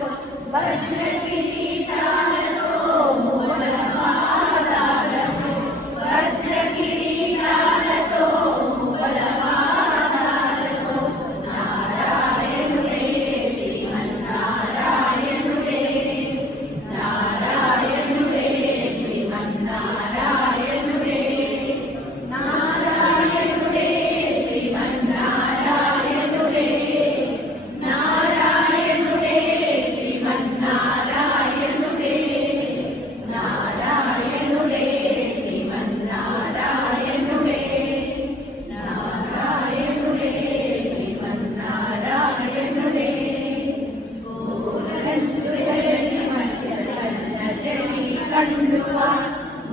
But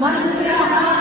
Manda pra.